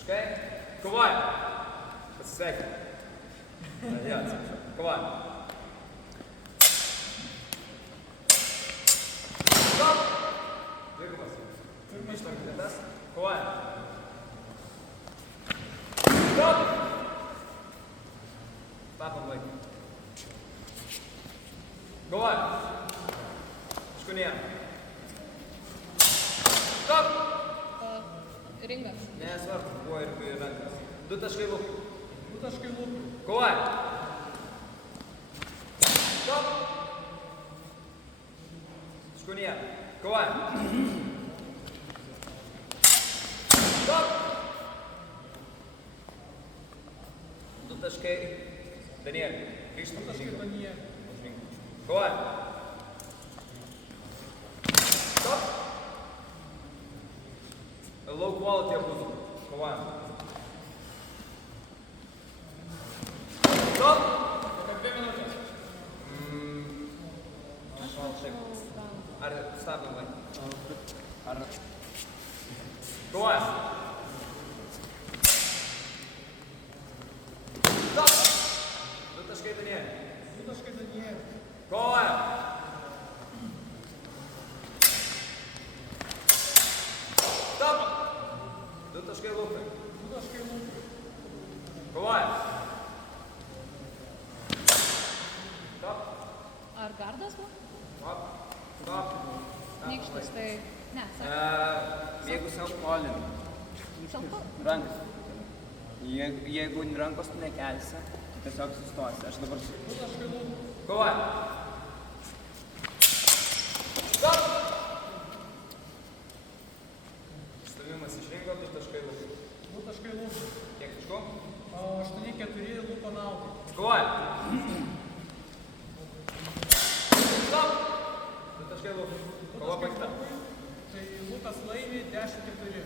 Taškai. Kovojam. Pasisveikinam. Jo, atsiprašau. Kovojam. Stop! Dvigubas. Grįžtam į vietas. Kovojam. Stop! Stabam laiką. Kovojam. Škunėjam. Stop! Ringas. Nesvarbu, buvo ir rankas. 2 taškai lūpų. 2 taškai lūpų. Kovojam. Stop! Škunėjam. Kovojam. Stop! 2 taškai. Danielį. Grįžtam. 2 taškai Danielį. Kovojam. Stop! Low quality abudu. Kovojam. Stop! Apie 2 minutės. Šal šiaip. Ar stabdom laiką? Ar... Kovojam. Stop! 2 taškai Danielį. 2 taškai Danielį. Kovojam. Stop! 2 taškai lūpai. 2 taškai lūpų. Kovojam. Stop. Ar gardas buvo? Stop. Stop. Nykštis, tai... Ne, sakė. Jeigu savo polin, Šalpa. rankas. Jeigu rankos tu nekelsi, tu tiesiog sustosi. Aš dabar... 2 taškai lūpų. Kovojam. Stop! Stavimas iš ringo, 2 taškai lūpai. 2 taškai lūpų. Kiek taškų? 8-4 lūpo naudai. Kovojam. Stop! 2 taškai lūpai. 2 Kova taškai baigta. lūpui. Tai Lukas laimi 10-4.